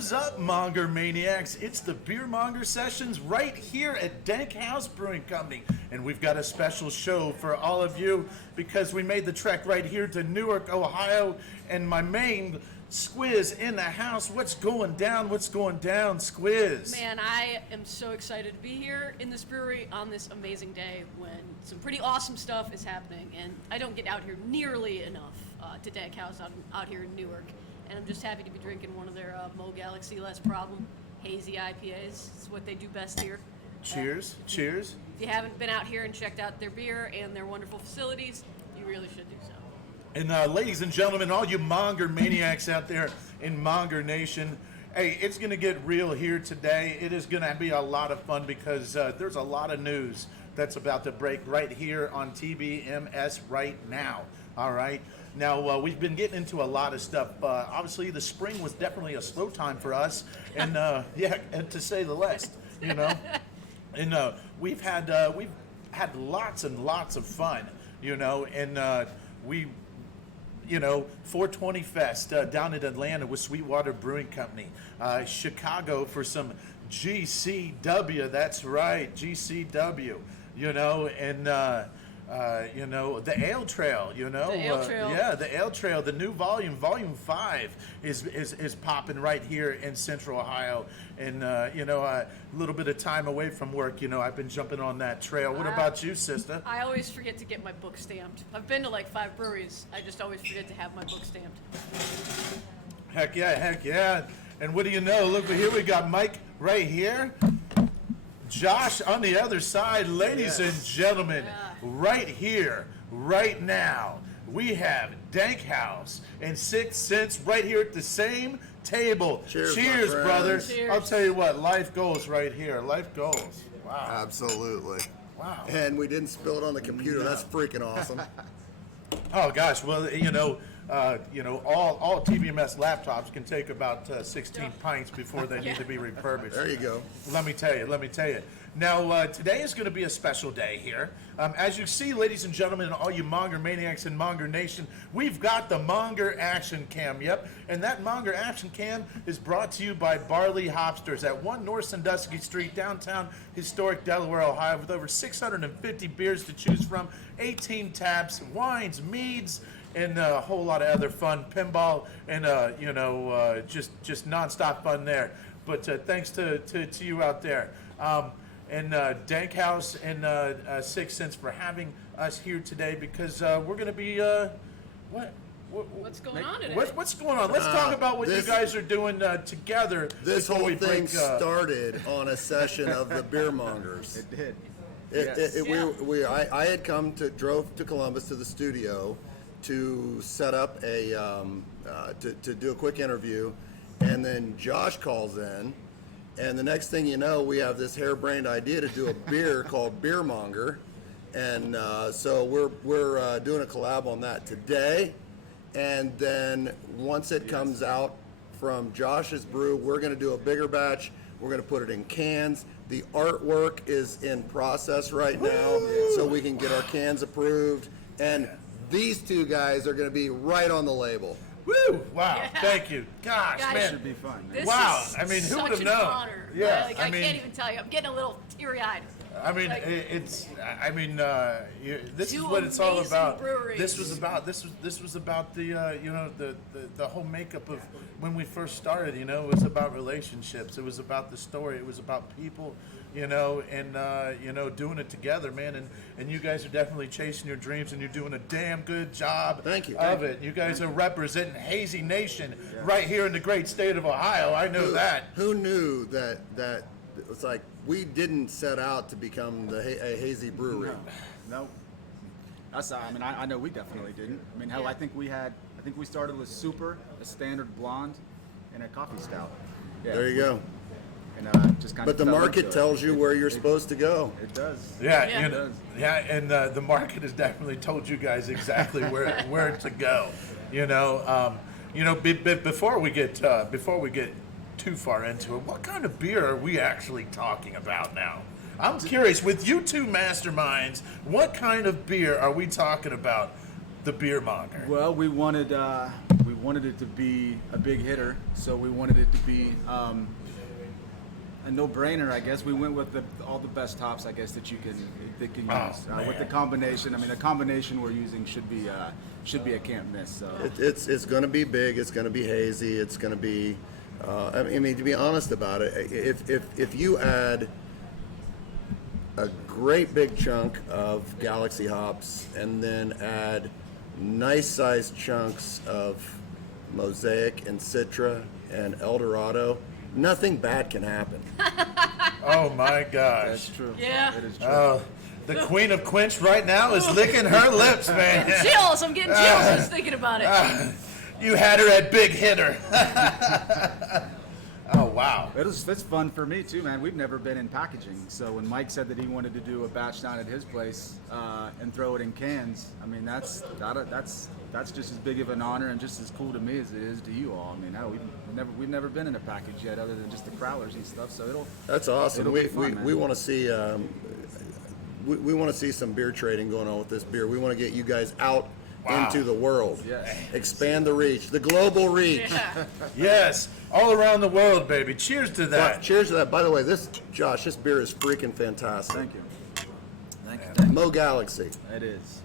Thumbs up, Monger Maniacs. It's the Beer Monger sessions right here at Dank Brewing Company. And we've got a special show for all of you because we made the trek right here to Newark, Ohio. And my main Squiz in the house. What's going down? What's going down, Squiz? Man, I am so excited to be here in this brewery on this amazing day when some pretty awesome stuff is happening. And I don't get out here nearly enough to Dank House out here in Newark. And I'm just happy to be drinking one of their Mo Galaxy Less Problem hazy IPAs. It's what they do best here. Cheers. Cheers. If you haven't been out here and checked out their beer and their wonderful facilities, you really should do so. And ladies and gentlemen, all you Monger Maniacs out there in Monger Nation, hey, it's going to get real here today. It is going to be a lot of fun because there's a lot of news that's about to break right here on TBMS right now. All right. Now, we've been getting into a lot of stuff. Obviously, the spring was definitely a slow time for us, and and to say the least, you know. And we've had lots and lots of fun, you know, and 420 Fest down in Atlanta with Sweetwater Brewing Company, Chicago for some GCW. That's right, GCW. You know, and the Ale Trail. You know, the Ale Trail. The Ale Trail. The new volume 5, is popping right here in Central Ohio, and a little bit of time away from work. You know, I've been jumping on that trail. What about you, sister? I always forget to get my book stamped. I've been to like 5 breweries. I just always forget to have my book stamped. Heck yeah. And what do you know? Look, here we got Mike right here. Josh on the other side. Ladies and gentlemen, right here, right now, we have Dank House and 6 Cents right here at the same table. Cheers, brother. Cheers. I'll tell you what, life goes right here. Life goes. Wow. Absolutely. Wow. And we didn't spill it on the computer. That's freaking awesome. Oh gosh, well, all TBMS laptops can take about 16 pints before they need to be refurbished. There you go. Let me tell you. Now, today is going to be a special day here. As you see, ladies and gentlemen, all you Monger Maniacs in Monger Nation, we've got the Monger Action Cam. Yep, and that Monger Action Cam is brought to you by Barley Hopsters at 1 North Sandusky Street, downtown historic Delaware, Ohio, with over 650 beers to choose from, 18 taps, wines, meads, and a whole lot of other fun, pinball, and just nonstop fun there. But thanks to you out there. And Dank House and 6 Cents for having us here today because we're going to be What's going on today? What's going on? Let's talk about what you guys are doing together. This whole thing started on a session of the Beer Mongers. It did. I had drove to Columbus to the studio to set up to do a quick interview, and then Josh calls in. And the next thing you know, we have this harebrained idea to do a beer called Beer Monger, and so we're doing a collab on that today. And then once it comes out from Josh's brew, we're going to do a bigger batch. We're going to put it in cans. The artwork is in process right now, so we can get our cans approved. And these two guys are going to be right on the label. Woo! Wow! Yeah. Thank you. Gosh, Guys, man. Should be fun. This Wow. is I mean, who would have such known? an honor. Yeah. Like, I can't even tell you. I'm getting a little teary-eyed. I mean, Like, this is two what it's all amazing about. breweries. This was about the the whole makeup of when we first started. You know, it was about relationships. It was about the story. It was about people. You know, and doing it together, man. And you guys are definitely chasing your dreams, and you're doing a damn good job. Thank you. Of it. You guys are representing Hazy Nation right here in the great state of Ohio. I know that. Who knew that it's like we didn't set out to become a hazy brewery? No. I know we definitely didn't. I mean, hell, Yeah. I think we started with Super, a standard blonde, and a coffee stout. Yeah. There you go. And just kind But of the fell market into it. tells you where you're supposed to go. It does. Yeah, Yeah. you know, and the market has definitely told you guys exactly where to go. Before we get too far into it, what kind of beer are we actually talking about now? I'm curious. With you two masterminds, what kind of beer are we talking about? The Beer Monger. Well, we wanted wanted it to be a big hitter, so we wanted it to be a no-brainer, I guess. We went with all the best tops, I guess, that you can use. With the combination, I mean, the combination we're using should be a can't miss. So It's going to be big. It's going to be hazy. It's going to be. I mean, to be honest about it, if you add a great big chunk of Galaxy hops and then add nice sized chunks of Mosaic and Citra and Eldorado, nothing bad can happen. Oh my gosh. that's true. Yeah. It is true. Oh, the queen of quench right now is licking her lips, man. Chills. I'm getting chills just thinking about it. You had her at big hitter. Oh wow. That's fun for me too, man. We've never been in packaging, so when Mike said that he wanted to do a batch down at his place and throw it in cans, I mean that's just as big of an honor and just as cool to me as it is to you all. I mean, we've never been in a package yet, other than just the crowlers and stuff. So That's awesome. It'll be fun, man. We want to see we want to see some beer trading going on with this beer. We want to get you guys out into the world. Yes. Expand the reach, the global reach. Yeah. Yes, all around the world, baby. Cheers to But that. cheers to that. By the way, this beer is freaking fantastic. thank you. Thank you. Mo Galaxy. It is.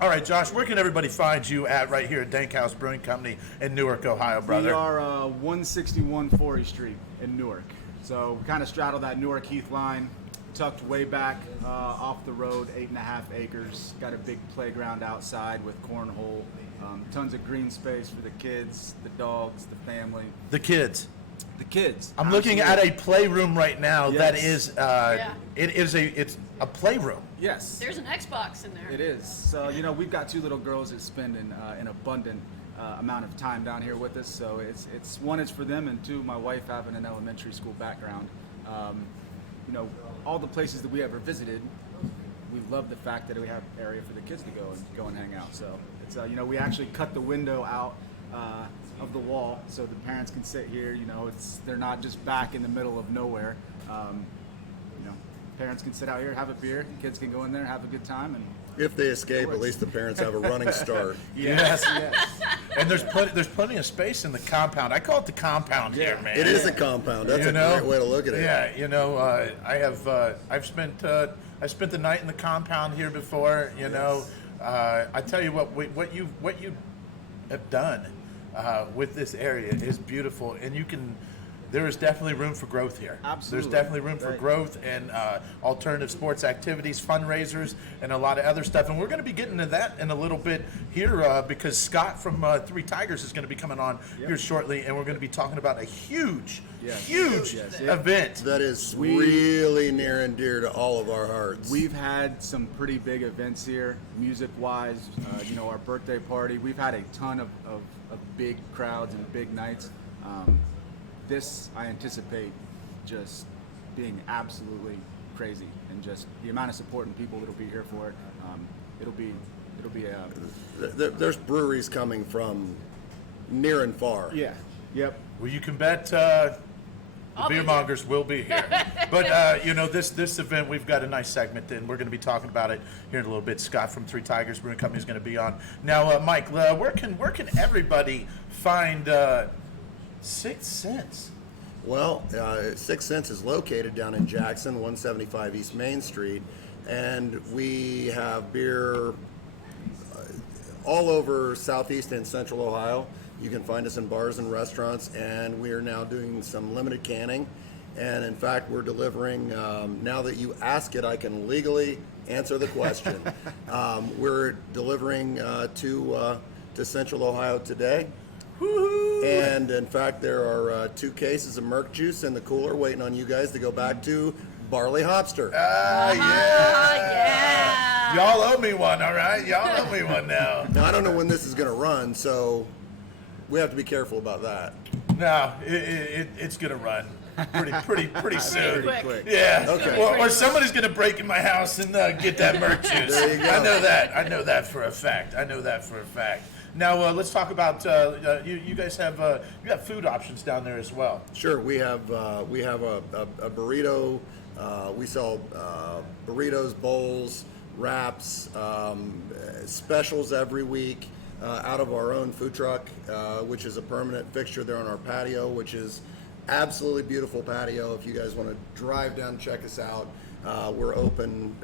All right, Josh, where can everybody find you at right here at Dank House Brewing Company in Newark, Ohio, brother? We are 161 Forey Street in Newark. So we kind of straddle that Newark Heath line, tucked way back off the road, 8.5 acres. Got a big playground outside with cornhole, tons of green space for the kids, the dogs, the family. The kids. The kids. I'm looking at a playroom right now that Yes. is Yeah. it's a playroom. Yes. There's an Xbox in there. It is. So, we've got two little girls that spend an abundant amount of time down here with us. So it's one, it's for them, and two, my wife having an elementary school background. All the places that we ever visited, we love the fact that we have area for the kids to go and hang out. So it's we actually cut the window out of the wall so the parents can sit here. They're not just back in the middle of nowhere. Parents can sit out here, have a beer, kids can go in there, have a good time, and If they escape, at least the parents have a running start. Yes. And there's plenty of space in the compound. I call it the compound here, man. It is a compound. That's a great way to look at it. Yeah, I've spent the night in the compound here before. I tell you what you have done with this area is beautiful, and there is definitely room for growth here. Absolutely. There's definitely room for Right. growth and alternative sports activities, fundraisers, and a lot of other stuff. And we're going to be getting to that in a little bit here because Scott from Three Tigers is going to be coming on here shortly, and we're going to be talking about a huge Yes. event. That is really near and dear to all of our hearts. We've had some pretty big events here, music-wise. Our birthday party. We've had a ton of big crowds and big nights. This I anticipate just being absolutely crazy, and just the amount of support and people that'll be here for it. It'll be There's breweries coming from near and far. yeah. Yep. Well, you can bet the I'll be Beer here. Mongers will be here. But this event, we've got a nice segment, and we're going to be talking about it here in a little bit. Scott from Three Tigers Brewing Company is going to be on. Now, Mike, where can everybody find Sixth Sense? Well, Sixth Sense is located down in Jackson, 175 East Main Street, and we have beer all over Southeast and Central Ohio. You can find us in bars and restaurants, and we are now doing some limited canning. And in fact, we're delivering, now that you ask it, I can legally answer the question. We're delivering to Central Ohio today. Woo-hoo! And in fact, there are 2 cases of Merc juice in the cooler waiting on you guys to go back to Barley Hopster. Yeah. Yeah. Y'all owe me one, all right? Y'all owe me one now. Now, I don't know when this is going to run, so we have to be careful about that. No, it's gonna run pretty soon. Quick. Quick. Yeah. Okay. Or somebody's gonna break in my house and get that merch juice. There you go. I know that for a fact. Now let's talk about you guys have you have food options down there as well. Sure, we have a burrito. We sell burritos, bowls, wraps, specials every week. out of our own food truck, which is a permanent fixture there on our patio, which is absolutely beautiful patio. If you guys want to drive down, check us out. We're open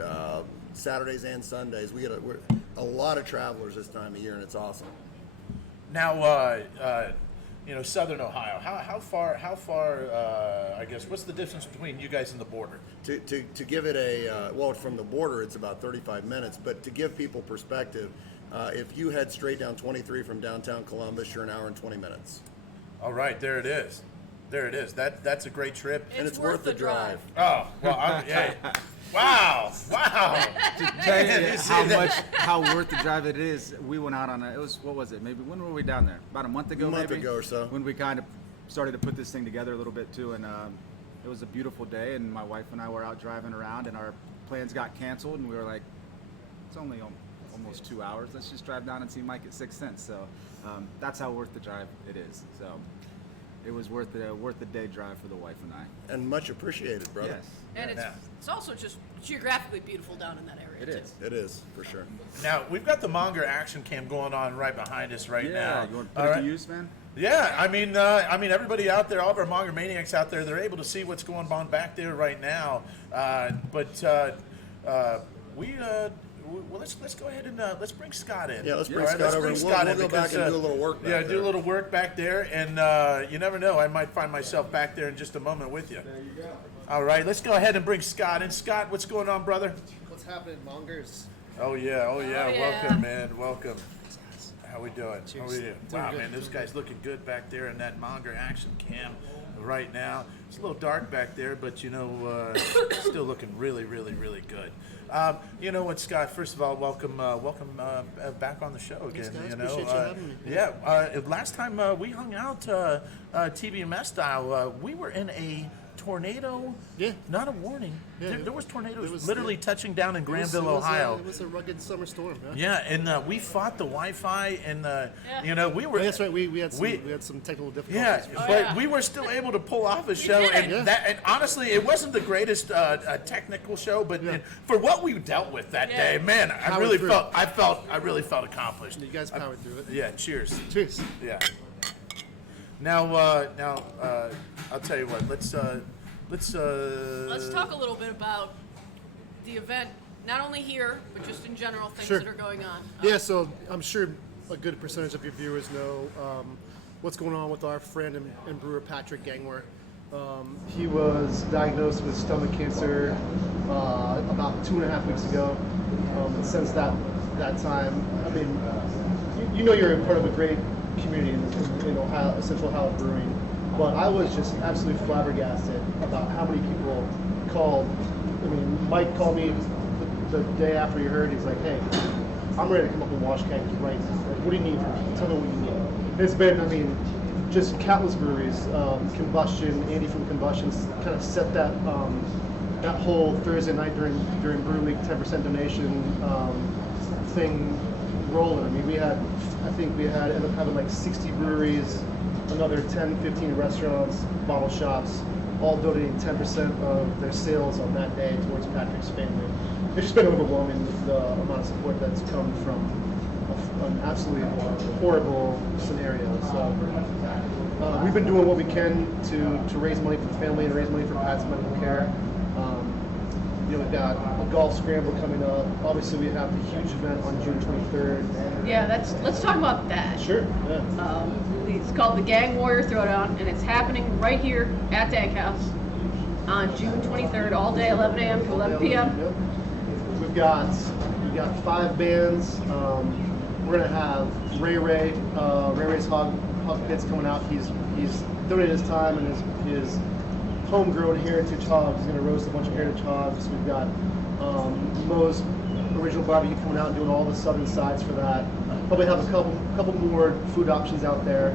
Saturdays and Sundays. We're a lot of travelers this time of year, and it's awesome. Now, Southern Ohio. How far? I guess what's the distance between you guys and the border? To give it a well, from the border it's about 35 minutes, but to give people perspective, if you head straight down 23 from downtown Columbus, you're an hour and 20 minutes. All right, there it is. That's a great trip. And it's worth the drive. Oh well, yeah. Wow. To tell you how worth the drive it is, we went out on what was it? Maybe when were we down there? About a month ago, maybe? A month ago or so. When we kind of started to put this thing together a little bit too, and it was a beautiful day, and my wife and I were out driving around, and our plans got canceled, and we were like, it's only almost 2 hours. Let's just drive down and see Mike at 6 cents. So that's how worth the drive it is. So it was worth the day drive for the wife and I. And much appreciated, brother. Yes. And it's also just geographically beautiful down in that area. It is. It is, for sure. Now we've got the Monger action cam going on right behind us now. Yeah, you want to put it to use, man? Yeah, I mean, everybody out there, all of our Monger maniacs out there, they're able to see what's going on back there right now. Let's go ahead and let's bring Scott in. Yeah, let's bring All Scott over. We'll go back and do a little work back there. do a little work back there, and you never know, I might find myself back there in just a moment with you. There you go. All right, let's go ahead and bring Scott in. Scott, what's going on, brother? What's happening, Mongers? Oh yeah. yeah. Welcome, man. Welcome. How we doing? Cheers. How we doing? Doing Wow, good, man, this doing guy's looking good back there in that Monger action cam right now. It's a little dark back there, but still looking really, really, really good. You know what, Scott? First of all, welcome back on the show again. Thanks, guys. Appreciate you having me. Yeah. Last time we hung out, TBMS style, we were in a tornado. Yeah. Not a warning. Yeah, There was tornadoes it was- literally touching down in Granville, Ohio. It was a rugged summer storm. Huh? Yeah, and we fought the Wi-Fi, and we were. Oh, that's right. We had some technical difficulties. Yeah, for Oh, but yeah. we were still able to pull off a show, did. and Yeah. and honestly, it wasn't the greatest technical show, but for what we dealt with that Yeah. day, man, I Powered really through. felt accomplished. You guys powered through it. Yeah, cheers. Cheers. Yeah. Now, I'll tell you what. Let's Let's talk a little bit about the event, not only here, but just in general, things Sure. that are going on. Yeah, so I'm sure a good percentage of your viewers know what's going on with our friend and brewer Patrick Gangwer. He was diagnosed with stomach cancer about 2.5 weeks ago. And since that time, I mean, you're a part of a great community in Ohio, Central Ohio Brewing. But I was just absolutely flabbergasted about how many people called. I mean, Mike called me the day after he heard. He's like, "Hey, I'm ready to come up and wash kegs right now. Like, what do you need from me? Tell me what you need." It's been, I mean, just countless breweries. Combustion, Andy from Combustion kind of set that whole Thursday night during Brew Week 10% donation thing rolling. I mean, we ended up having like 60 breweries, another 10, 15 restaurants, bottle shops, all donating 10% of their sales on that day towards Patrick's family. It's just been overwhelming with the amount of support that's come from an absolutely horrible scenario. So we've been doing what we can to raise money for the family and raise money for Pat's medical care. We've got a golf scramble coming up. Obviously, we have the huge event on June 23rd. Yeah, let's talk about that. Sure. Yeah. It's called the Gang Warrior Throwdown, and it's happening right here at Dank House on June 23rd, all day, 11 a.m. to 11 p.m. Yep. We got 5 bands. We're gonna have Ray's Hog Pits coming out. He's donated his time and his homegrown heritage hogs. He's gonna roast a bunch of heritage hogs. We've got Mo's original barbecue coming out and doing all the southern sides for that. Probably have a couple more food options out there.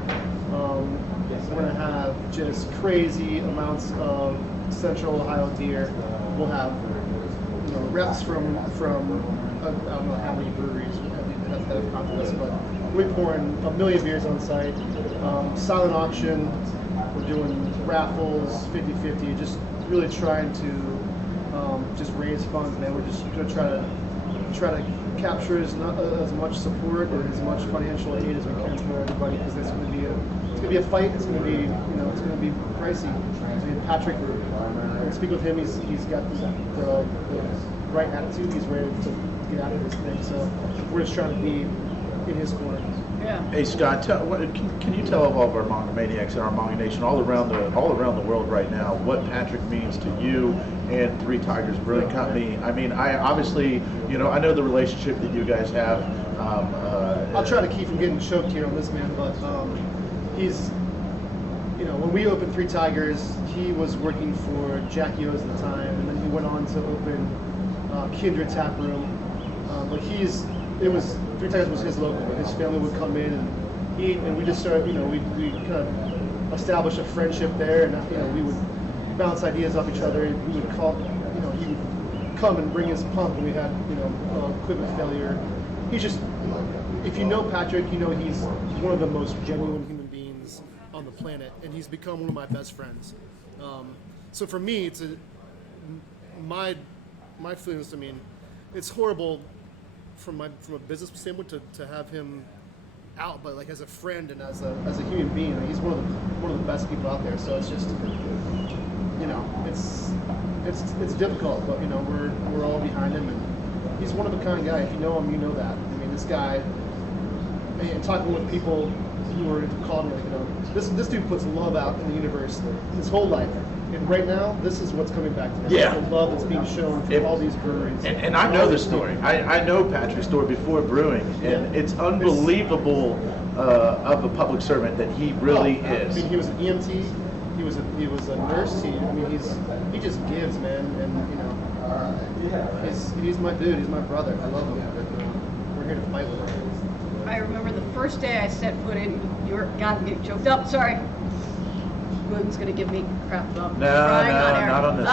We're gonna have just crazy amounts of Central Ohio deer. We'll have reps from I don't know how many breweries that have come to us, but we're pouring 1 million beers on site. Silent auction. We're doing raffles, 50-50, just really trying to just raise funds, man. We're just gonna try to capture as much support and as much financial aid as we can for everybody, because it's going to be a fight. It's going to be it's going to be pricey. I mean, Patrick, speak with him. He's got the right attitude. He's ready to get after this thing. So we're just trying to be in his corner. Yeah. Hey Scott, can you tell all of our Monger Maniacs and our Monger Nation all around the world right now what Patrick means to you and Three Tigers Brewing Company? I mean, I obviously, I know the relationship that you guys have. I'll try to keep from getting choked here on this, man, but he's, when we opened Three Tigers, he was working for Jackie O's at the time, and then he went on to open Kindred Tap Room. But Three Tigers was his local, and his family would come in and eat, and we just started, we kind of established a friendship there, and we would bounce ideas off each other. We would call, he would come and bring his pump when we had, equipment failure. He's just, if you know Patrick, he's one of the most genuine human beings on the planet, and he's become one of my best friends. So for me, it's my feelings. I mean, it's horrible from a business standpoint to have him out, but like as a friend and as a human being, he's one of the best people out there. So it's just, it's difficult, but we're all behind him, and he's one of a kind guy. If you know him, you know that. I mean, this guy. And talking with people who were calling me, this dude puts love out in the universe his whole life. And right now, this is what's coming back to him. Yeah. The love that's being shown from all these breweries. And I know the story. I know Patrick's story before brewing, and it's unbelievable of a public servant that he really is. I mean, he was an EMT. He was a nurse. He just gives, man. And he's my dude. He's my brother. I love him. And, we're here to fight with him. I remember the first day I set foot in your. God, I'm getting choked up. Sorry. William's gonna give me crap about crying on air. Not on this.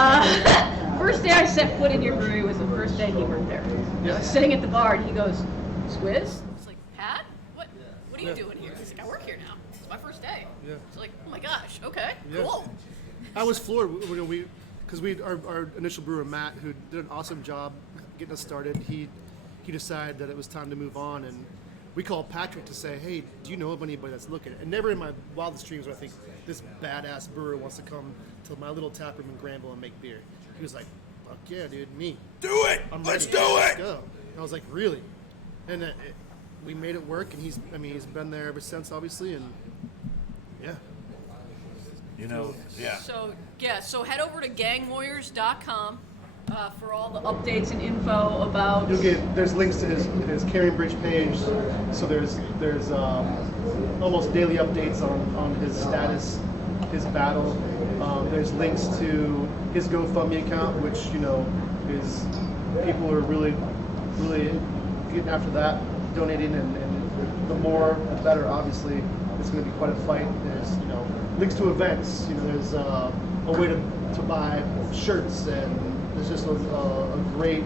First day I set foot in your brewery was the first day he worked there. I was sitting at the bar and he goes, "Swizz?" I was like, "Pat, what are you doing here?" He's like, "I work here now. It's my first day." Yeah. It's like, "Oh my gosh, okay, Yeah. cool." I was floored when because our initial brewer Matt, who did an awesome job getting us started, he decided that it was time to move on, and we called Patrick to say, "Hey, do you know of anybody that's looking?" And never in my wildest dreams would I think this badass brewer wants to come to my little tap room in Granville and make beer. He was like, "Fuck yeah, dude, me. Do it. Let's ready. do Let's it. go." And I was like, "Really?" And we made it work, and he's been there ever since, obviously, and yeah. Yeah. So head over to gangwarriors.com for all the updates and info about. There's links to his Carrying Bridge page, so there's almost daily updates on his status, his battle. There's links to his GoFundMe account, which is people are really getting after that, donating, and the more the better. Obviously, it's going to be quite a fight. There's links to events. There's a way to buy shirts, and there's just a great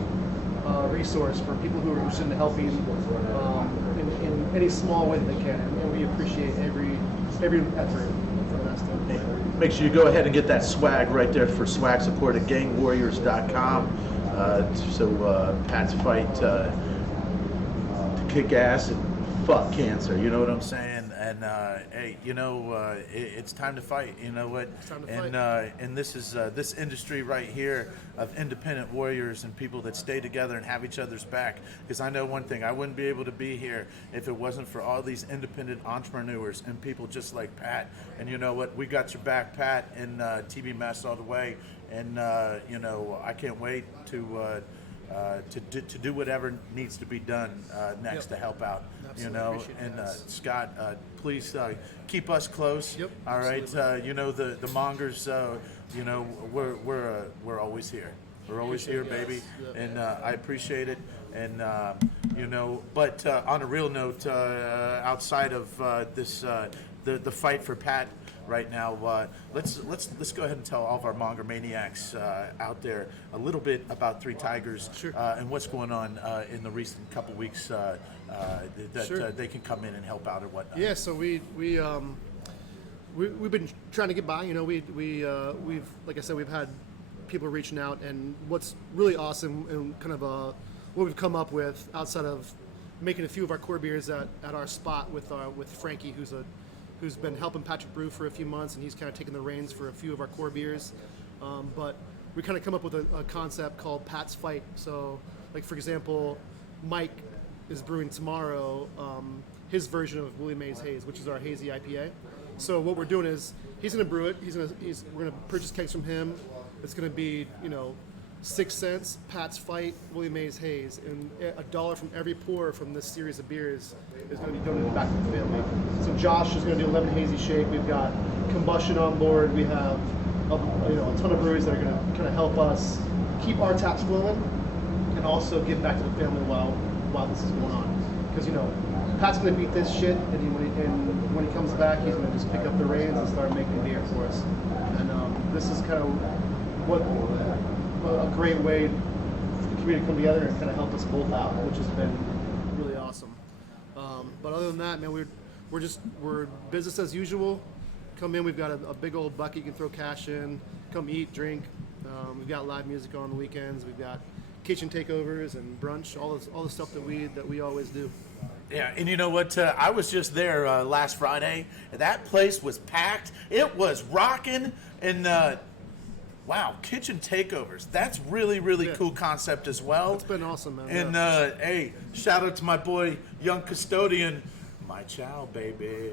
resource for people who are interested in helping in any small way that they can, and we appreciate every effort from that standpoint. Make sure you go ahead and get that swag right there for swag support at gangwarriors.com. So Pat's fight to kick ass and fuck cancer. You know what I'm saying? And hey, it's time to fight. You know what? It's time to fight. And this is this industry right here of independent warriors and people that stay together and have each other's back. Because I know one thing, I wouldn't be able to be here if it wasn't for all these independent entrepreneurs and people just like Pat. And you know what? We got your back, Pat, and TV Mess all the way. And I can't wait to do whatever needs to be done next to help out. Absolutely. Appreciate And that. Scott, please keep us close. Yep, All right. absolutely. The Mongers. We're always here. We're always here, baby. Yep. And I appreciate it. And but on a real note, outside of this, the fight for Pat right now, let's go ahead and tell all of our Monger Maniacs out there a little bit about Three Tigers. Sure. And what's going on in the recent couple weeks that Sure. they can come in and help out or whatnot. Yeah, so we've been trying to get by. we've like I said, we've had people reaching out, and what's really awesome and kind of a what we've come up with outside of making a few of our core beers at our spot with Frankie, who's been helping Patrick brew for a few months, and he's kind of taking the reins for a few of our core beers. But we kind of come up with a concept called Pat's Fight. So, like for example, Mike is brewing tomorrow his version of Willie Mays Haze, which is our hazy IPA. So what we're doing is he's going to brew it. We're going to purchase kegs from him. It's going to be 6 cents Pat's Fight Willie Mays Haze, and $1 from every pour from this series of beers is going to be donated back to the family. So Josh is going to do a lemon hazy shake. We've got Combustion on board. We have a ton of breweries that are going to kind of help us keep our taps flowing and also give back to the family while this is going on. Because Pat's going to beat this shit, and when he comes back, he's going to just pick up the reins and start making beer for us. And this is kind of what a great way for the community to come together and kind of help us both out, which has been really awesome. But other than that, man, we're business as usual. Come in, we've got a big old bucket you can throw cash in. Come eat, drink. We've got live music on the weekends. We've got kitchen takeovers and brunch, all the stuff that we always do. Yeah, and you know what? I was just there last Friday. And that place was packed. It was rocking. And wow, kitchen takeovers. That's really, really cool concept as well. It's been awesome, man. And hey, shout out to my boy, Young Custodian. My chow, baby.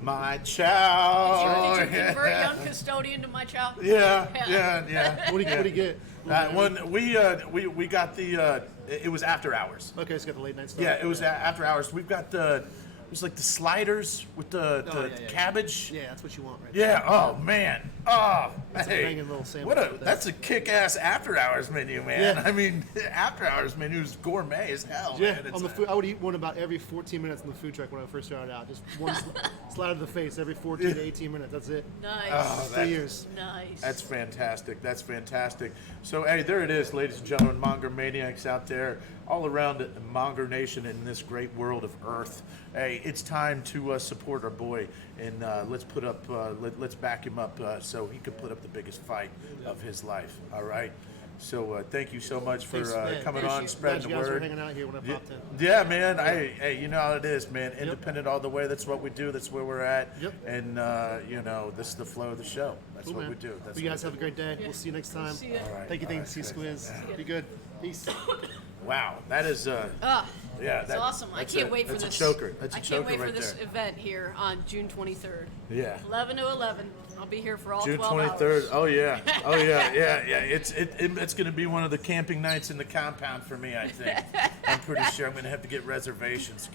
My chow. Did you convert Young Custodian to my chow? Yeah. What do you get? We got the. It was after hours. Okay, so you got the late night stuff. Yeah, it was after hours. We've got it was like the sliders with the cabbage. Yeah, that's what you want, right? Yeah. Oh man. Oh, That's a hey. banging little sandwich. That's a kick-ass after-hours menu, man. Yeah. I mean, after-hours menu is gourmet as hell. Yeah, man. on the food, I would eat one about every 14 minutes in the food truck when I first started out. Just one slide to the face every 14 to 18 minutes. That's it. Nice. Oh, 3 years. Nice. That's fantastic. That's fantastic. So, hey, there it is, ladies and gentlemen, Monger Maniacs out there, all around the Monger Nation in this great world of Earth. Hey, it's time to support our boy, and let's put up, let's back him up so he can put up the biggest fight of his life. All right. So, thank you so much for Thanks, man. coming Appreciate on, it. spreading the Glad you guys were word. hanging out here when I popped in. Yeah, man. Hey, you know how it is, man. Independent all the way. That's what we do. That's where we're at. Yep. And this is the flow of the show. That's Cool, what man. we do. That's You what guys we have a great day. We'll see you next time. See ya. All right. Thank you, All right, see you, guys. Squiz. Be good. Peace. Wow, that is yeah, It's awesome. I can't wait for this. That's a choker. That's a I choker can't wait for right this there. event here on June 23rd. Yeah. 11 to 11. I'll be here for all June 12 23rd. hours. Oh yeah. Oh yeah. It's going to be one of the camping nights in the compound for me. I think. I'm pretty sure I'm going to have to get reservations.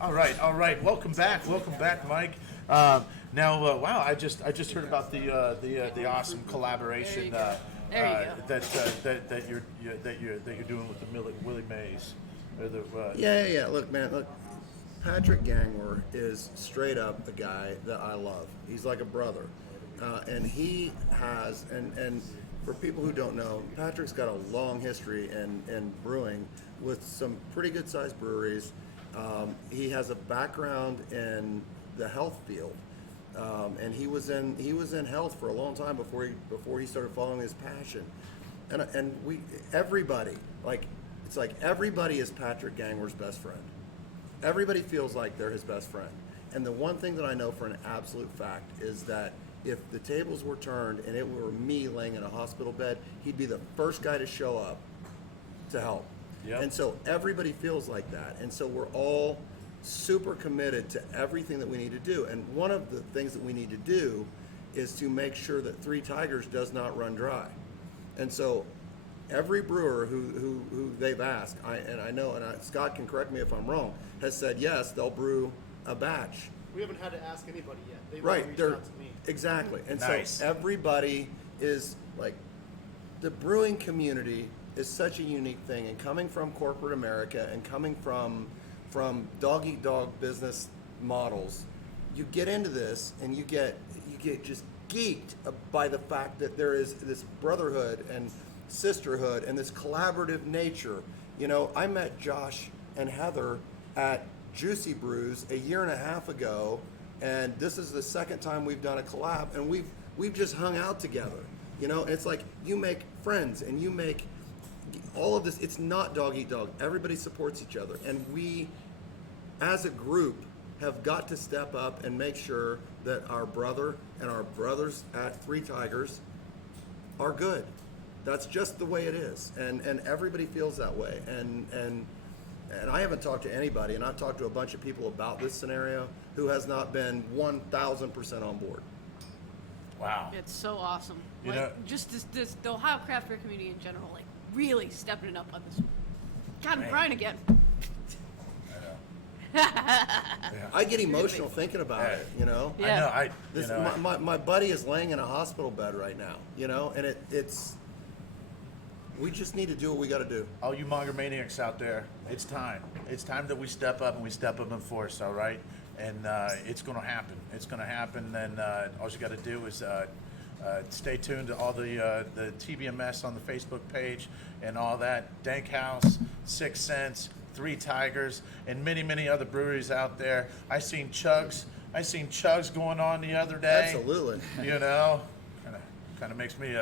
All right. Welcome back, Mike. Now, wow, I just heard about the awesome collaboration There you go. that you're doing with the Willie Mays. Yeah. Look, man, Patrick Gangwer is straight up the guy that I love. He's like a brother. And he has, and for people who don't know, Patrick's got a long history in brewing with some pretty good sized breweries. He has a background in the health field. And he was in health for a long time before he started following his passion. And everybody is Patrick Gangwer's best friend. Everybody feels like they're his best friend. And the one thing that I know for an absolute fact is that if the tables were turned and it were me laying in a hospital bed, he'd be the first guy to show up to help. Yep. And so everybody feels like that. And so we're all super committed to everything that we need to do. And one of the things that we need to do is to make sure that Three Tigers does not run dry. And so every brewer who they've asked, I know, and Scott can correct me if I'm wrong, has said yes, they'll brew a batch. We haven't had to ask anybody yet. They've Right, reached they're out to me. exactly. And Nice. so everybody is like, the brewing community is such a unique thing, and coming from corporate America and coming from dog eat dog business models, you get into this and you get just geeked by the fact that there is this brotherhood and sisterhood and this collaborative nature. You know, I met Josh and Heather at Juicy Brews a year and a half ago, and this is the second time we've done a collab, and we've just hung out together. You know, and it's like you make friends and you make all of this, it's not dog eat dog. Everybody supports each other. And we, as a group, have got to step up and make sure that our brother and our brothers at Three Tigers are good. That's just the way it is. And everybody feels that way. And I haven't talked to anybody, and I've talked to a bunch of people about this scenario who has not been 1,000% on board. Wow. It's so awesome. You Like, know- just this, the Ohio craft beer community in general, like really stepping it up on this. God, I'm Man. crying again. I get emotional thinking about it, you know? Yeah. I know. I This, you know, my buddy is laying in a hospital bed right now, you know, and it's, we just need to do what we got to do. all you Monger maniacs out there, it's time. It's time that we step up and we step up in force, all right? And it's going to happen. It's going to happen. And all you got to do is stay tuned to all the TBMS on the Facebook page and all that. Dank House, 6 Cents, Three Tigers, and many, many other breweries out there. I seen Chugs going on the other day. Absolutely. You know, kind of makes me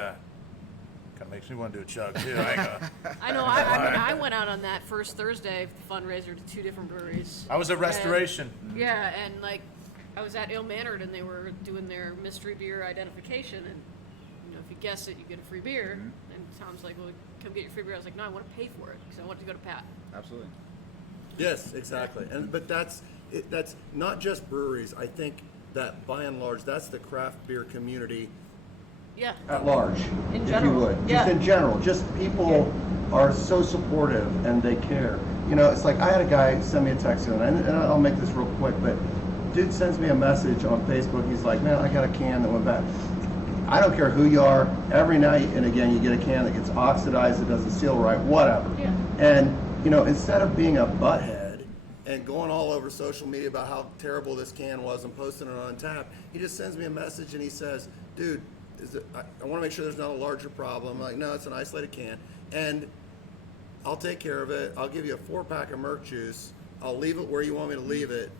want to do a chug too. I ain't gonna. I know. I mean, I went out on that first Thursday fundraiser to 2 different breweries. I was at Restoration. Yeah, and like I was at Ill Mannered, and they were doing their mystery beer identification, and you know, if you guess it, you get a free beer. And Tom's like, "Well, come get your free beer." I was like, "No, I want to pay for it because I want to go to Pat." Absolutely. Yes, exactly. But that's not just breweries. I think that by and large, that's the craft beer community Yeah. at large, In if general, you would. yeah. Just in general, just people are so supportive and they care. You know, it's like I had a guy send me a text, and I'll make this real quick, but dude sends me a message on Facebook. He's like, "Man, I got a can that went bad." I don't care who you are. Every night and again, you get a can that gets oxidized, it doesn't seal right, whatever. Yeah. And you know, instead of being a butthead and going all over social media about how terrible this can was and posting it on tap, he just sends me a message and he says, "Dude, I want to make sure there's not a larger problem." I'm like, "No, it's an isolated can, and I'll take care of it. I'll give you a 4-pack of Merc juice. I'll leave it where you want me to leave it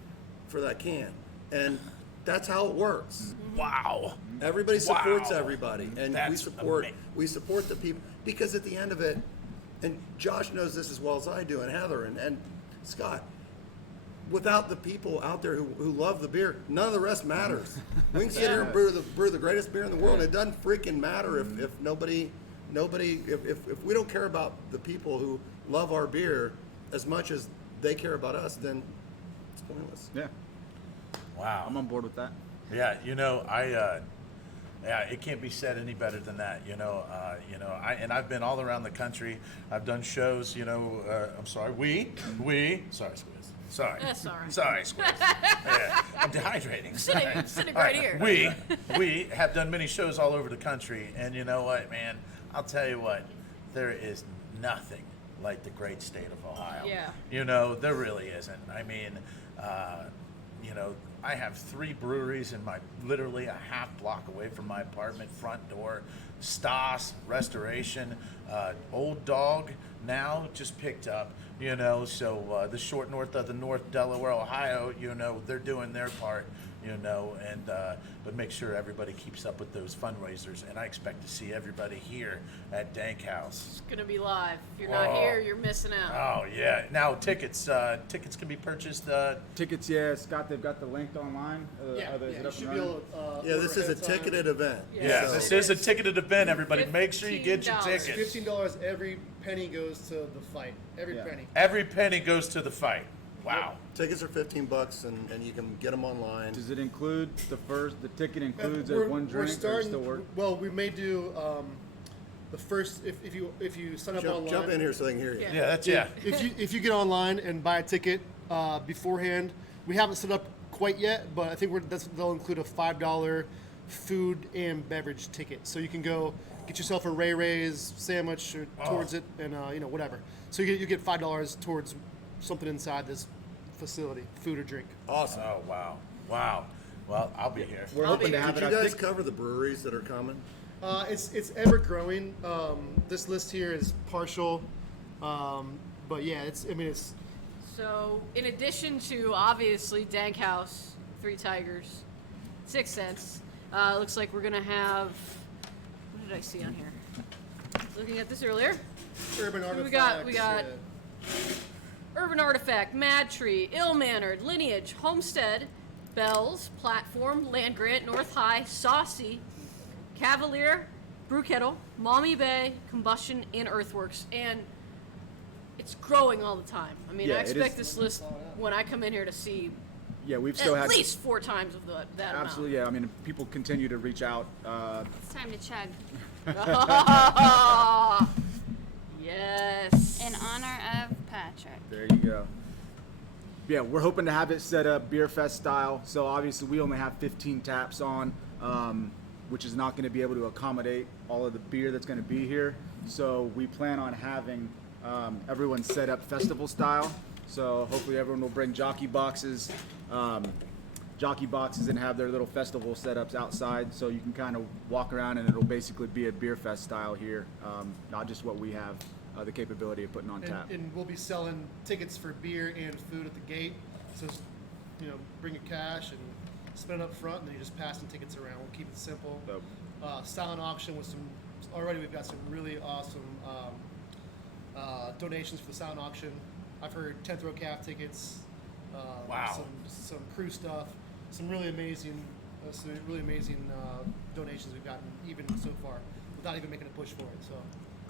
for that can." And that's how it works. Wow. Everybody supports Wow. everybody, and That's we support the people, because at the end of it, and Josh knows this as well as I do, and Heather and Scott, without the people out there who love the beer, none of the rest matters. We can sit here and brew the greatest beer in the world, and it doesn't freaking matter if we don't care about the people who love our beer as much as they care about us, then it's pointless. Yeah, Wow. I'm on board with that. Yeah, you know, yeah, it can't be said any better than that. I've been all around the country. I've done shows. I'm sorry, sorry, Squiz. Sorry. That's all right. Sorry, Squiz. Yeah, I'm dehydrating. Sitting All right here. We have done many shows all over the country, and you know what, man? I'll tell you what, there is nothing like the great state of Ohio. Yeah. You know, there really isn't. I mean, I have 3 breweries in literally a half block away from my apartment front door. Stas, Restoration, Old Dog now just picked up, so the short north of the North Delaware, Ohio, they're doing their part, but make sure everybody keeps up with those fundraisers, and I expect to see everybody here at Dank House. It's gonna be live. If you're not here, you're missing out. Oh yeah! Now tickets can be purchased. Tickets, yeah, Scott, they've got the link online. Is it up you and should be running? able to. Yeah, this is a order ahead of time. ticketed event. Yeah, So- this is a ticketed event. Everybody, make sure you get your $15. tickets. $15. Every penny goes to the fight. Every Yeah. penny. Every penny goes to the fight. Wow. Tickets are $15, and you can get them online. Does it include the ticket includes We're- one we're drink or starting. still work? Well, we may do the first if you sign up online. Jump in here so they can hear you. Yeah, that's yeah. If you get online and buy a ticket beforehand, we haven't set up quite yet, but I think they'll include a $5 food and beverage ticket, so you can go get yourself a Ray Ray's sandwich or towards it, and whatever. So you get $5 towards something inside this facility, food or drink. Awesome. Oh wow, wow. Well, I'll be here. We're I'll hoping be to here. have Did it. you I guys think cover the breweries that are coming? It's ever growing. This list here is partial, but yeah, it's. So, in addition to obviously Dank House, Three Tigers, 6 Cents, looks like we're gonna have. What did I see on here? Looking at this earlier. Urban Artifacts. We got Urban Artifact, Mad Tree, Ill Mannered, Lineage, Homestead, Bells, Platform, Land Grant, North High, Saucy, Cavalier, Brew Kettle, Mommy Bay, Combustion, and Earthworks. And it's growing all the time. I mean, Yeah, I it expect is. this list when I come in here to see Yeah, we've still at had least 4 times of that absolutely. Yeah, I mean, people continue to reach out. It's time to chug. amount. Yes. In honor of Patrick. There you go. Yeah, we're hoping to have it set up beer fest style. So obviously we only have 15 taps on, which is not going to be able to accommodate all of the beer that's going to be here. So we plan on having everyone set up festival style. So hopefully everyone will bring jockey boxes and have their little festival setups outside, so you can kind of walk around and it'll basically be a beer fest style here, not just what we have the capability of putting on tap. And we'll be selling tickets for beer and food at the gate. So, bring your cash and spend it up front, and then you just pass some tickets around. We'll keep it simple. Dope. Silent auction with some. Already we've got some really awesome donations for the silent auction. I've heard 10th row calf tickets. Wow. Some crew stuff. Some really amazing donations we've gotten even so far, without even making a push for it. So.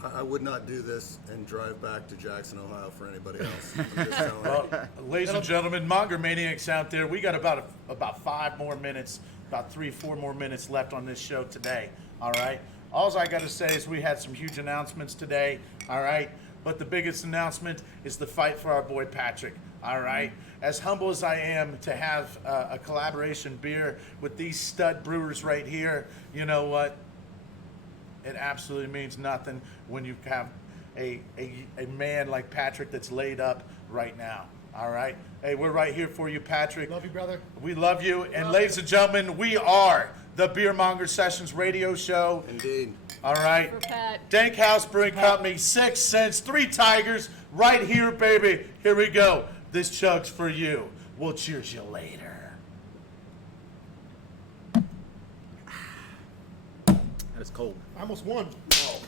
I would not do this and drive back to Jackson, Ohio for anybody else. I'm just telling you. Well, ladies and gentlemen, Monger Maniacs out there, we got about 5 more minutes, about 3-4 more minutes left on this show today. All right. All I got to say is we had some huge announcements today. All right. But the biggest announcement is the fight for our boy Patrick. All right. As humble as I am to have a collaboration beer with these stud brewers right here, you know what? It absolutely means nothing when you have a man like Patrick that's laid up right now. All right. Hey, we're right here for you, Patrick. Love you, brother. We love you. And ladies and gentlemen, we are the Beer Monger Sessions radio show. Indeed. All right. For Pat. Dank House Brewing Company, 6 cents, 3 tigers, right here, baby. Here we go. This chug's for you. We'll cheers you later. That is cold. I almost won.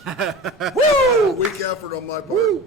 Woo! Weak effort on my part.